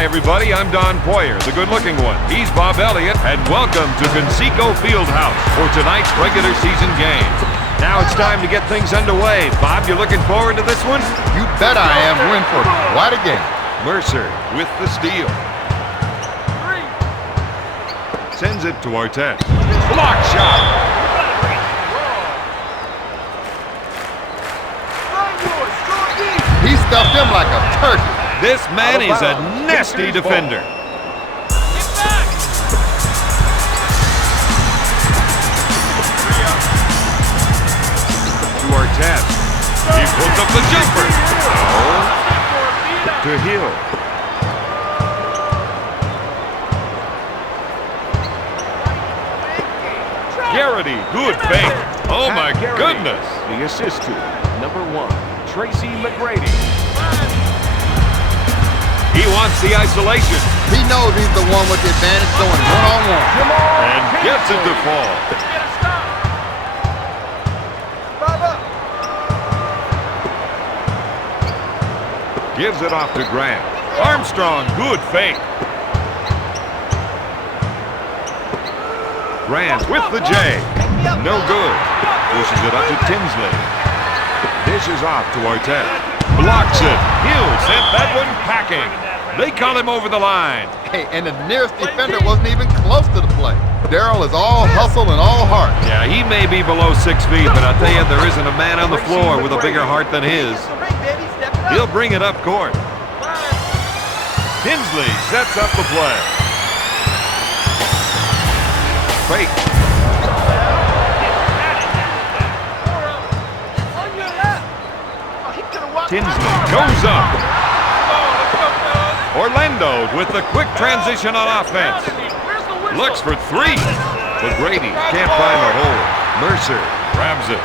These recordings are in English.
Hi, everybody. I'm Don Poyer, the good-looking one. He's Bob Elliott, and welcome to Conseco Fieldhouse for tonight's regular season game. Now it's time to get things underway. Bob, you looking forward to this one? You bet I am. We're in for quite a game. Mercer with the steal. Sends it to Artest. Block shot. He stuffed him like a turkey. This man is a nasty defender. To Artest. He pulls up the jumper. Oh. To Hill. Garrity, good fake. Oh my goodness. The assist to number 1, Tracy McGrady. He wants the isolation. He knows he's the one with the advantage going one-on-one. And gets it to fall. Gives it off to Grant. Armstrong, good fake. Grant with the J. No good. Pushes it up to Tinsley. Dishes off to Artest. Blocks it. Hill sent that one packing. They call him over the line. Hey, and the nearest defender wasn't even close to the play. Darryl is all hustle and all heart. Yeah, he may be below 6 feet, but I tell you, there isn't a man on the floor with a bigger heart than his. He'll bring it up court. Tinsley sets up the play. Fake. Tinsley goes up. Orlando with the quick transition on offense. Looks for 3. But Grady can't find the hole. Mercer grabs it.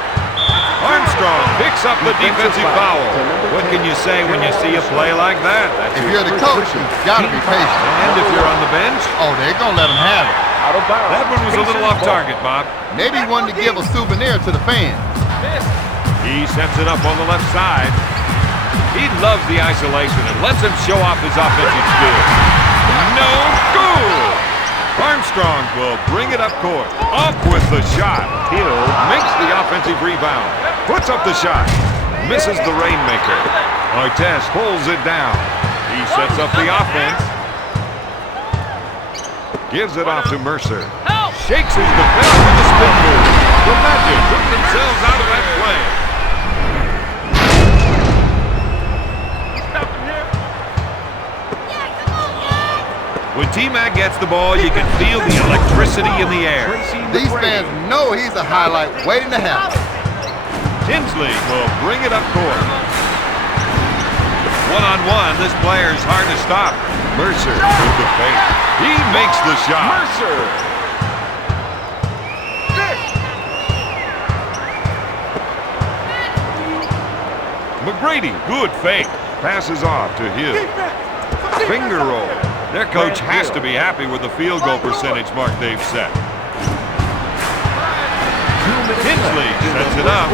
Armstrong picks up the defensive foul. What can you say when you see a play like that? If you're the coach, you've got to be patient. And if you're on the bench? Oh, they're going to let him have it. That one was a little off target, Bob. Maybe one to give a souvenir to the fans. He sets it up on the left side. He loves the isolation and lets him show off his offensive skills. No good! Armstrong will bring it up court. Up with the shot. Hill makes the offensive rebound. Puts up the shot. Misses the rainmaker. Artest pulls it down. He sets up the offense. Gives it off to Mercer. Shakes his defense with a spin move. The Magic put themselves out of that play. When T-Mac gets the ball, you can feel the electricity in the air. These fans know he's a highlight waiting to happen. Tinsley will bring it up court. One-on-one, this player's hard to stop. Mercer with the fake. He makes the shot. Mercer. McGrady, good fake. Passes off to Hill. Finger roll. Their coach has to be happy with the field goal percentage mark they've set. Tinsley sets it up.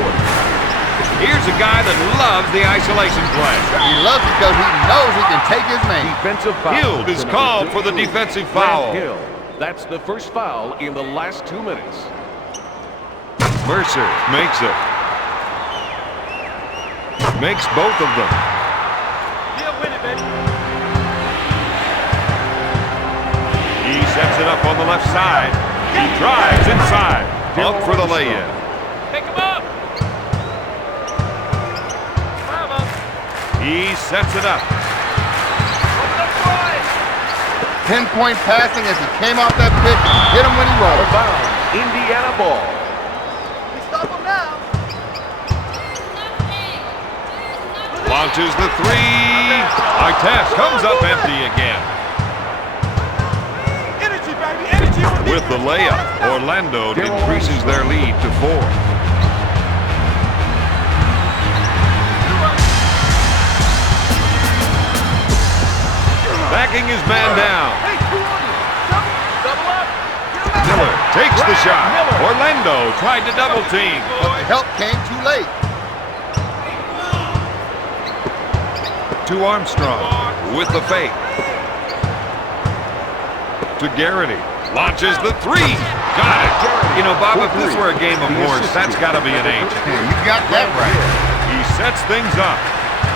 Here's a guy that loves the isolation play. He loves it because he knows he can take his man. Defensive foul. Hill is called for the defensive foul. Hill. That's the first foul in the last 2 minutes. Mercer makes it. Makes both of them. He sets it up on the left side. He drives inside. Up for the lay-in. Pick him up. He sets it up. Pinpoint passing as he came off that pitch and hit him when he rolled. Indiana ball. Stop him now. Launches the 3. Artest comes up empty again. Energy, baby, energy. With the layup, Orlando increases their lead to 4. Backing his man down. Miller takes the shot. Orlando tried to double team. But the help came too late. To Armstrong with the fake. To Garrity. Launches the three. Got it. You know, Bob, if this were a game of horse, that's got to be an H. Yeah, you got that right. He sets things up.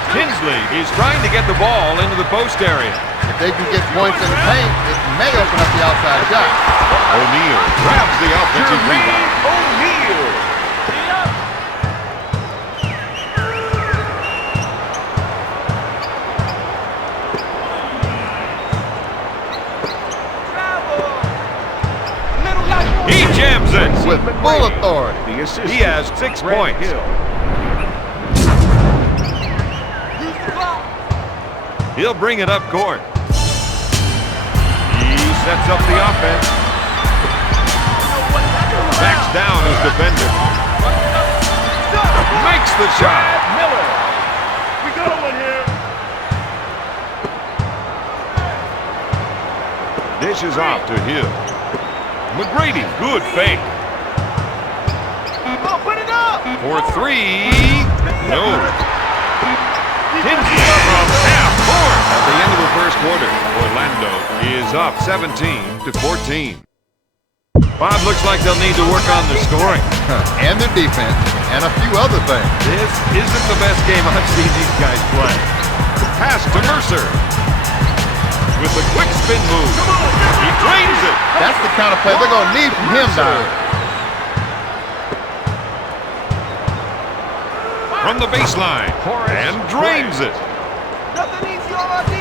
Tinsley is trying to get the ball into the post area. If they can get points in the paint, it may open up the outside shot. O'Neal grabs the offensive rebound. O'Neal. He jams it. With full authority. The assist. He has 6 points. He'll bring it up court. He sets up the offense. Backs down his defender. Makes the shot. Miller. We got one here. Dishes off to Hill. McGrady, good fake. Oh, put it up. For three. No. Tinsley from half court. At the end of the first quarter, Orlando is up 17-14. Bob, looks like they'll need to work on their scoring. And their defense, and a few other things. This isn't the best game I've seen these guys play. Pass to Mercer. With a quick spin move. He drains it. That's the kind of play they're going to need from him down. From the baseline. And drains it. Nothing easy on our D.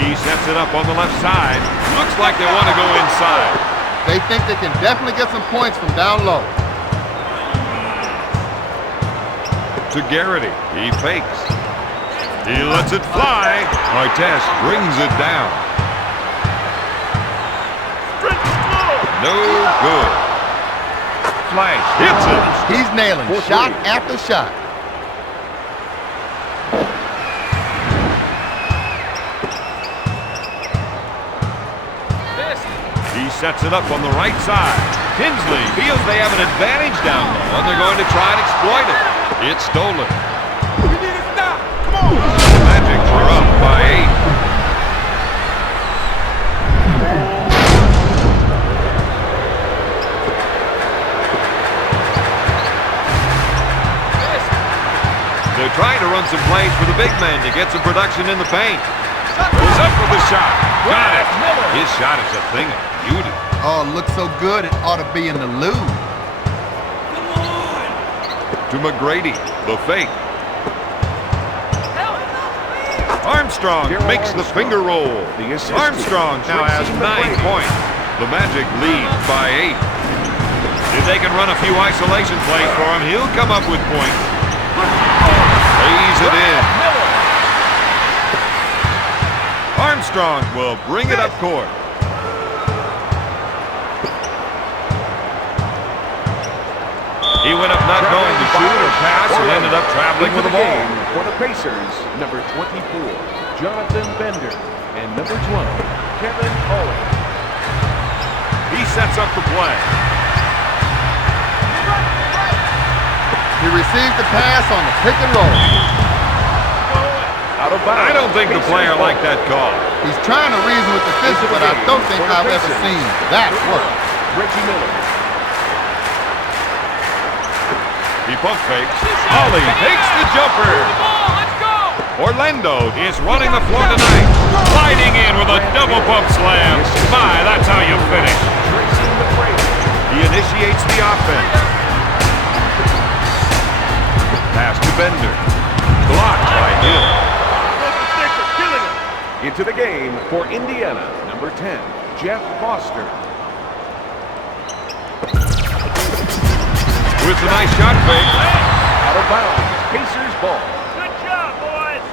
He sets it up on the left side. Looks like they want to go inside. They think they can definitely get some points from down low. To Garrity. He fakes. He lets it fly. Artest brings it down. No good. Flash hits it. He's nailing shot after shot. He sets it up on the right side. Tinsley feels they have an advantage down low, and they're going to try and exploit it. It's stolen. We need to stop. Come on. The Magic are up by 8. They're trying to run some plays for the big man to get some production in the paint. Goes up with the shot. Got it. His shot is a thing of beauty. Oh, it looks so good, it ought to be in the loo. To McGrady, the fake. Armstrong makes the finger roll. Armstrong now has 9 points. The Magic lead by 8. If they can run a few isolation plays for him, he'll come up with points. Lays it in. Armstrong will bring it up court. He went up not going to shoot or pass and ended up traveling with the ball. For the Pacers, number 24, Jonathan Bender, and number 12, Kevin Owens. He sets up the play. He received the pass on the pick and roll. Out of bounds. I don't think the player liked that call. He's trying to reason with the official, but I don't think I've ever seen that work. Reggie Miller. He pump fakes. Ollie takes the jumper. Let's go. Orlando is running the floor tonight. Sliding in with a double pump slam. My, that's how you finish. He initiates the offense. Pass to Bender. Blocked by Hill. Into the game for Indiana, number 10, Jeff Foster. With a nice shot fake. Out of bounds, Pacers ball. Good job, boys.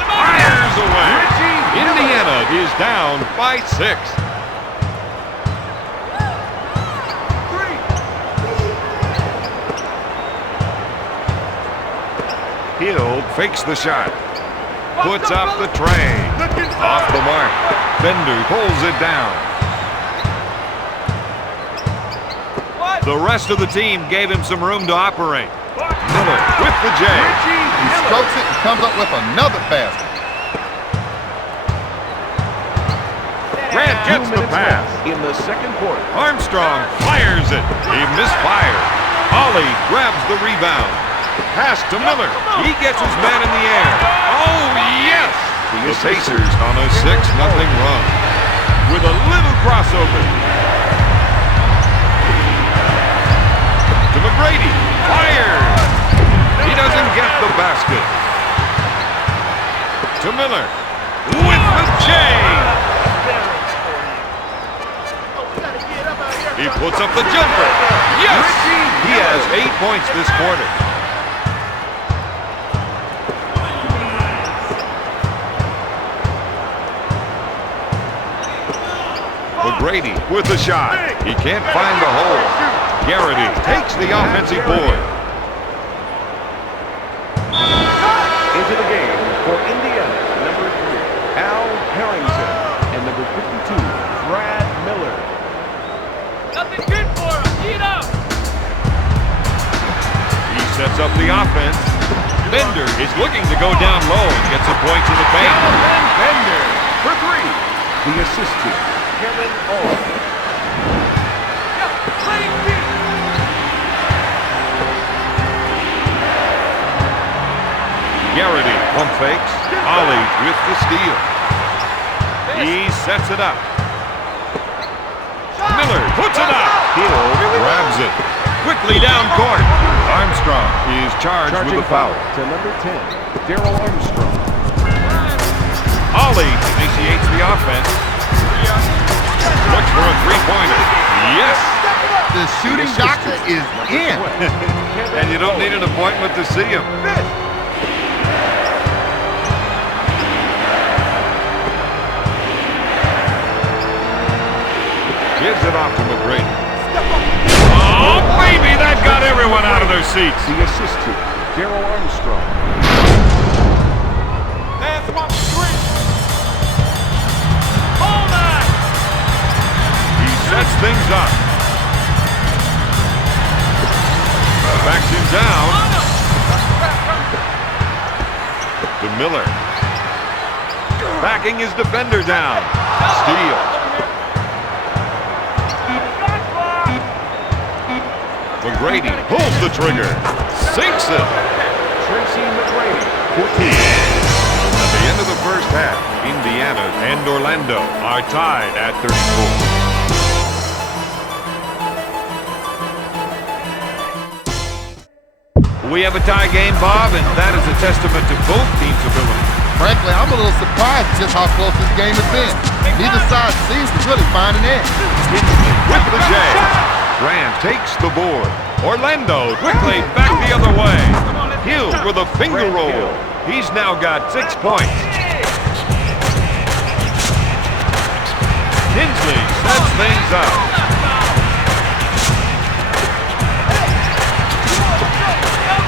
Fires away. Indiana is down by 6. Hill fakes the shot. Puts up the train. Off the mark. Bender pulls it down. The rest of the team gave him some room to operate. Miller with the J. He strokes it and comes up with another basket. Grant 2 gets the minutes pass. left in the second quarter. Armstrong fires it. He misfired. Ollie grabs the rebound. Pass to Miller. He gets his man in the air. Oh, yes! The Pacers on a 6-0 run with a little crossover. To McGrady. Fires. He doesn't get the basket. To Miller. With the chain. He puts up the jumper. Yes! He has 8 points this quarter. McGrady with the shot. He can't find the hole. Garrity takes the offensive board. Into the game for Indiana, number 3, Al Harrington, and number 52, Brad Miller. Nothing good for him. Eat up. He sets up the offense. Bender is looking to go down low and get some points in the paint. Calvin Bender for 3. The assist to Kevin O. Garrity pump fakes. Ollie with the steal. He sets it up. Miller puts it up. Hill grabs it. Quickly down court. Armstrong is charged with a foul. To number 10, Darrell Armstrong. Ollie initiates the offense. Looks for a three-pointer. Yes! The shooting doctor is in. And you don't need an appointment to see him. Gives it off to McGrady. Oh, baby, that got everyone out of their seats. The assist to Darrell Armstrong. Pass him off the screen. Hold on. He sets things up. Backs him down to Miller. Backing his defender down. Steal. McGrady pulls the trigger. Sinks it. Tracy McGrady, 14. At the end of the first half, Indiana and Orlando are tied at 34. We have a tie game, Bob, and that is a testament to both teams' ability. Frankly, I'm a little surprised just how close this game has been. Neither side seems to really find an edge. With the J. Grant takes the board. Orlando quickly back the other way. Hill with a finger roll. He's now got 6 points. Tinsley sets things up.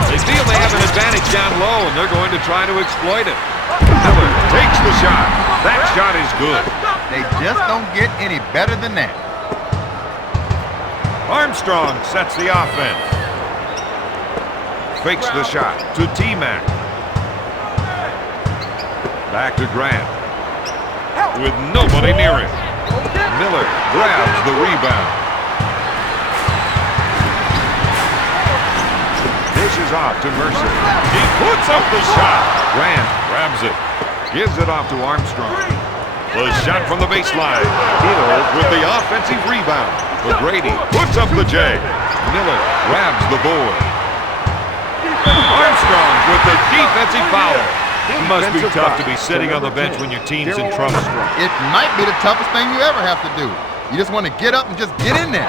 They feel they have an advantage down low, and they're going to try to exploit it. Miller takes the shot. That shot is good. They just don't get any better than that. Armstrong sets the offense. Fakes the shot to T-Mac. Back to Grant. With nobody near him. Miller grabs the rebound. Dishes off to Mercer. He puts up the shot. Grant grabs it. Gives it off to Armstrong. The shot from the baseline. Hill with the offensive rebound. McGrady puts up the J. Miller grabs the board. Armstrong with the defensive foul. It must be tough to be sitting on the bench when your team's in trouble. It might be the toughest thing you ever have to do. You just want to get up and just get in there.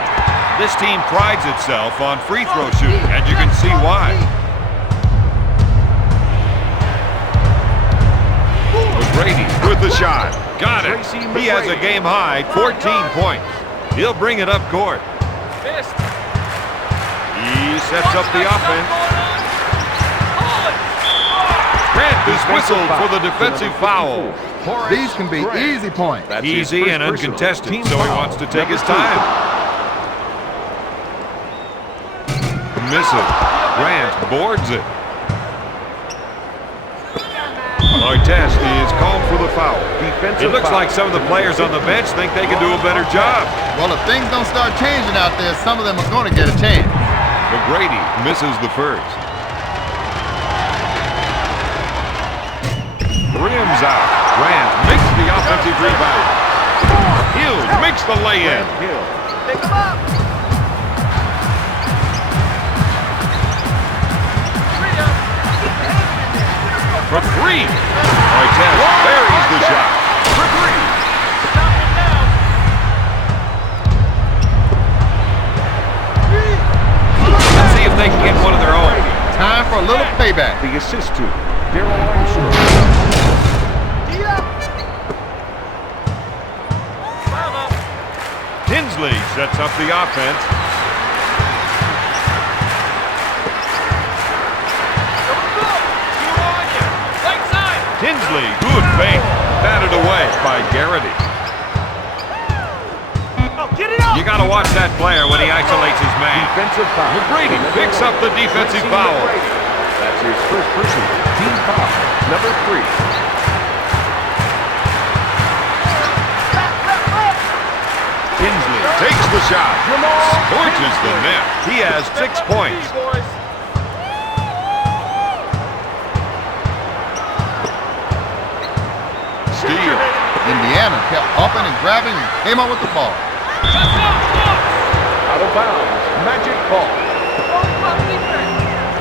This team prides itself on free throw shooting, and you can see why. McGrady with the shot. Got it. He has a game-high 14 points. He'll bring it up court. He sets up the offense. Grant is whistled for the defensive foul. These can be easy points. Easy and uncontested, so he wants to take his time. Miss it. Grant boards it. Artest is called for the foul. Defensive It looks foul. like some of the players on the bench think they can do a better job. Well, if things don't start changing out there, some of them are going to get a chance. McGrady misses the first. Rims out. Grant makes the offensive rebound. Hughes makes the lay-in. Hill. Pick him up. For three. Artest buries the shot. For three. Stop it now. Let's see if they can get one of their own. Time for a little payback. The assist to Darrell Armstrong. Tinsley sets up the offense. Tinsley, good fake. Batted away by Garrity. Get it up. You got to watch that player when he isolates his man. Defensive foul. McGrady picks up the defensive foul. That's his first personal team foul. Number 3. Tinsley takes the shot. Scorches the net. He has 6 points. Steal. Indiana kept upping and grabbing and came up with the ball. Out of bounds. Magic ball.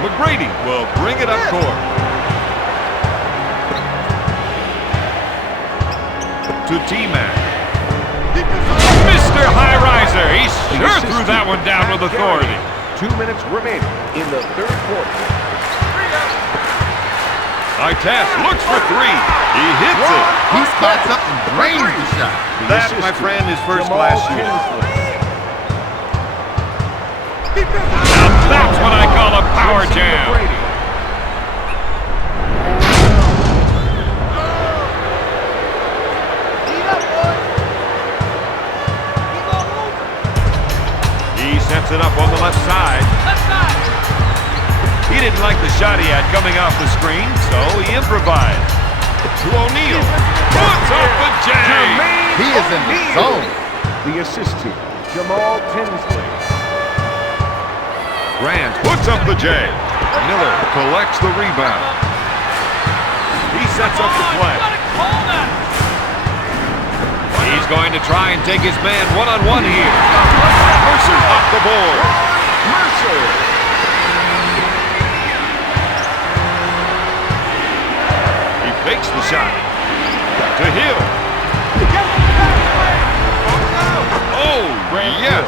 McGrady will bring it up court. To T-Mac. Mr. High Riser. He sure threw that one down with authority. 2 minutes remaining in the third quarter. Artest looks for three. He hits it. He spots up and drains the shot. That, my friend, is first-class shooting. Now that's what I call a power jam. He sets it up on the left side. He didn't like the shot he had coming off the screen, so he improvised. To O'Neal. Puts off the J. He is in the zone. The assist to Jamal Tinsley. Grant puts up the J. Miller collects the rebound. He sets up the play. He's going to try and take his man one-on-one here. Mercer's off the board. Mercer. Fakes the shot. To Hill. Oh, yes.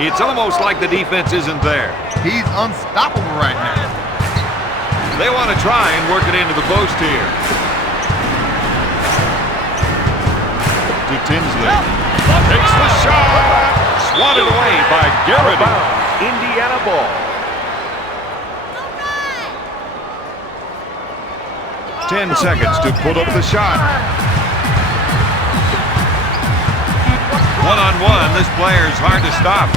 It's almost like the defense isn't there. He's unstoppable right now. They want to try and work it into the post here. To Tinsley. Takes the shot. Swatted away by Garrity. Indiana ball. 10 seconds to put up the shot. One-on-one, this player's hard to stop.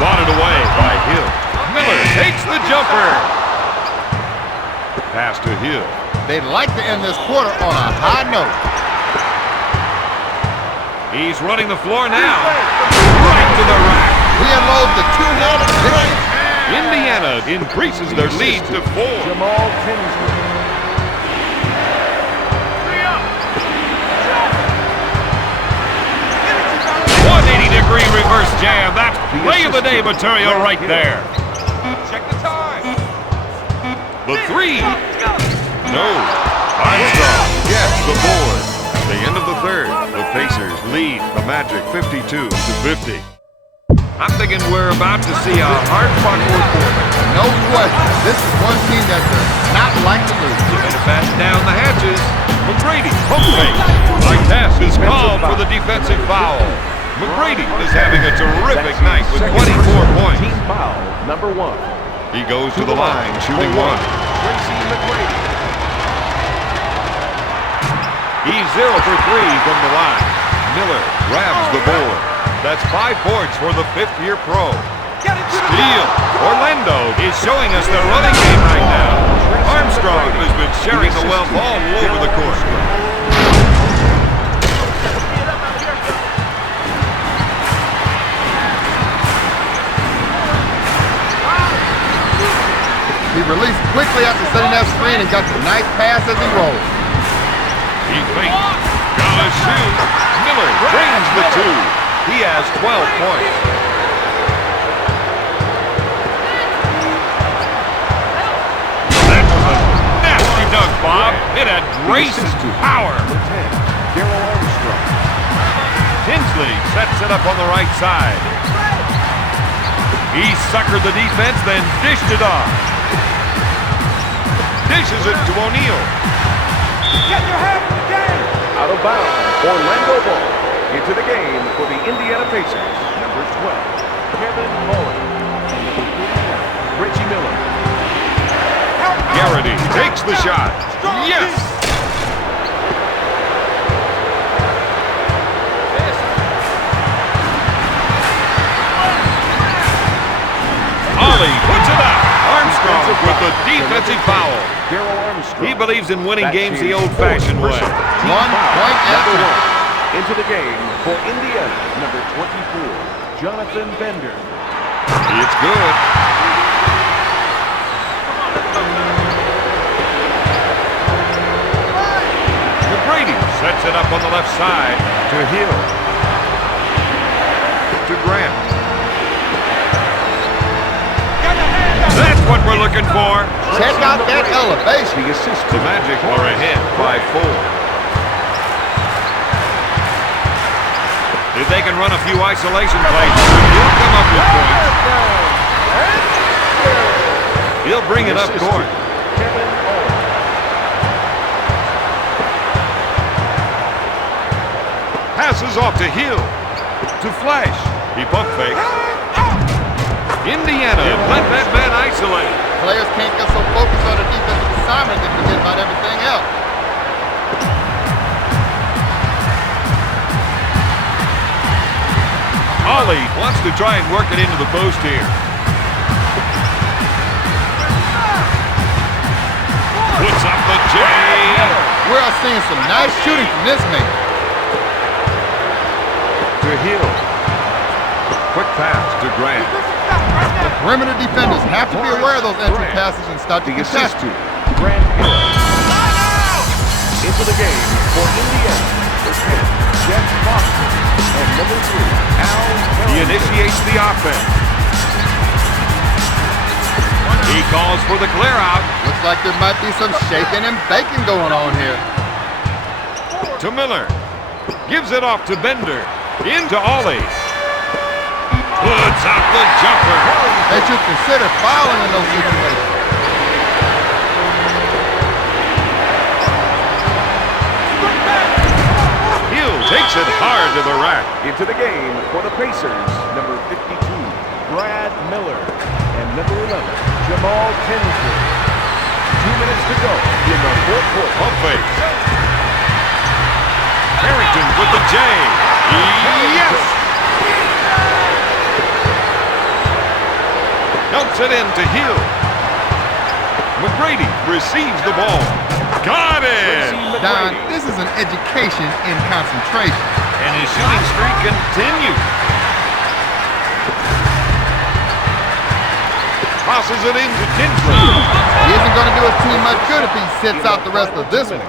Spotted away by Hill. Miller takes the jumper. Pass to Hill. They'd like to end this quarter on a high note. He's running the floor now. Right to the rack. He unloads the two-handed dish. Indiana increases their lead to 4. Jamal Tinsley. 180-degree reverse jam. That's play of the day material right there. Check the time. The three. No. Armstrong gets the board. The end of the third. The Pacers lead the Magic 52-50. I'm thinking we're about to see a hard-fought fourth quarter. No question. This is one team that does not like to lose. Better batten down the hatches. McGrady, pump fake. Artest is called for the defensive foul. McGrady is having a terrific night with 24 points. Team foul number 1. He goes to the line, shooting 1. Tracy McGrady. He's 0 for 3 from the line. Miller grabs the board. That's 5 points for the fifth-year pro. Steal. Orlando is showing us their running game right now. Armstrong has been sharing the wealth all over the court. He released quickly after setting that screen and got the nice pass as he rolled. He fakes. Gonna shoot. Miller brings the two. He has 12 points. That was a nasty dunk, Bob. It had grace and power. Tinsley sets it up on the right side. He suckered the defense, then dished it off. Dishes it to O'Neal. Get your head in the game! Out of bounds, Orlando ball. Into the game for the Indiana Pacers. Number 12, Kevin Mullen. And number 39, Reggie Miller. Garrity takes the shot. Yes! Ollie puts it up. Armstrong with the defensive foul. He believes in winning games the old-fashioned way. 1 point Number after. 1. Into the game for Indiana. Number 24, Jonathan Bender. It's good. McGrady sets it up on the left side to Hill. To Grant. That's what we're looking for. Check out that elevation. The assist. The Magic are ahead by 4. If they can run a few isolation plays, he'll come up with points. He'll bring it up court. Kevin Mullen. Passes off to Hill. To Flash. He pump fakes. Indiana let that man isolate. Players can't get so focused on the defensive assignment they forget about everything else. Ollie wants to try and work it into the post here. Puts up the J. We're seeing some nice shooting from this man. To Hill. Quick pass to Grant. The perimeter defenders have to be aware of those entry passes and start to The assist contest. to Grant Hill. Into the game for Indiana. Jeff Boston. And number 3, Al He initiates the offense. He calls for the clear out. Looks like there might be some shaking and baking going on here. To Miller. Gives it off to Bender. Into Ollie. Puts up the jumper. They should consider fouling in those situations. Hill takes it hard to the rack. into the game for the Pacers. Number 52, Brad Miller. And number 11, Jamal Tinsley. 2 minutes to go in the fourth quarter. Pump fake. Harrington with the J. Yes! Dumps it in to Hill. McGrady receives the ball. Got it! Don, this is an education in concentration. And his shooting streak continues. Tosses it into Tinsley. He isn't going to do his team much good if he sits out the rest of this one.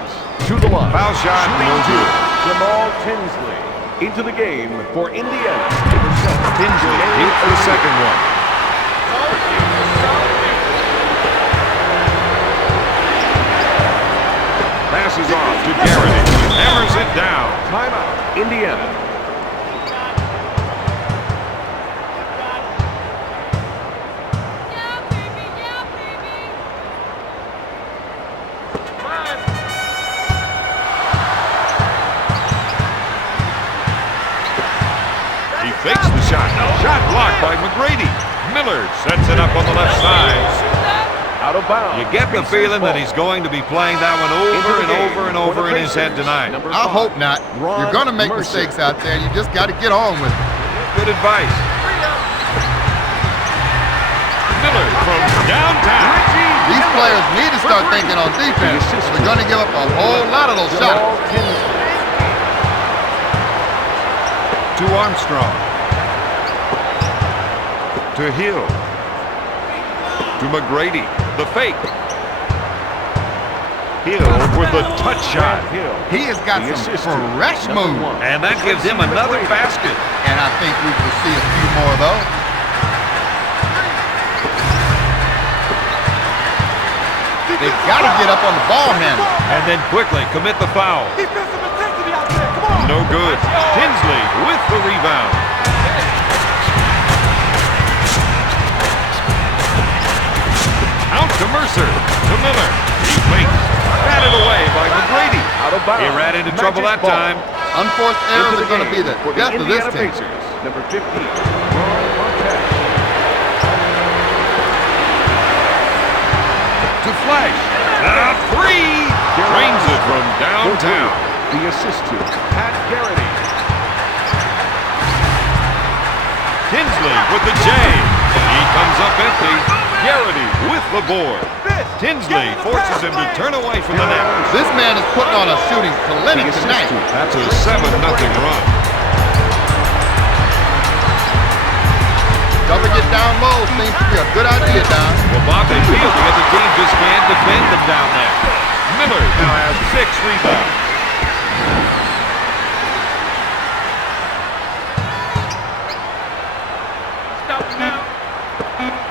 To the line. Foul shot, no good. Jamal Tinsley into the game for Indiana. Number 7. Tinsley hit for the second one. Passes off to Garrity. Hammers it down. Timeout, Indiana. He fakes the shot. Shot blocked by McGrady. Miller sets it up on the left side. Out of bounds. You get the feeling that he's going to be playing that one over and over and over in his head tonight. I hope not. You're going to make mistakes out there. You just got to get on with it. Good advice. Miller from downtown. These players need to start thinking on defense. They're going to give up a whole lot of those shots. To Armstrong. To Hill. To McGrady. The fake. Hill with a touch shot. He has got some fresh moves. And that gives him another basket. And I think we will see a few more of those. They've got to get up on the ball handle. And then quickly commit the foul. Defensive intensity out there. Come on. No good. Tinsley with the rebound. Out to Mercer. To Miller. He fakes. Batted away by McGrady. Out of bounds. He ran into trouble that Magic ball. time. Unforced errors are going to be the for death of this Indiana team. Pacers. Number 15, Kontakt. To Flash. The three. Drains it from downtown. The assist to Pat Garrity. Tinsley with the J. He comes up empty. Garrity with the board. Tinsley forces him to turn away from the net. This man is putting on a shooting clinic The assist tonight. to That's a 7-0 run. Double get down low seems to be a good idea, Don. Well, Bob, they feel that the team just can't defend them down there. Miller now has 6 rebounds. Stop now.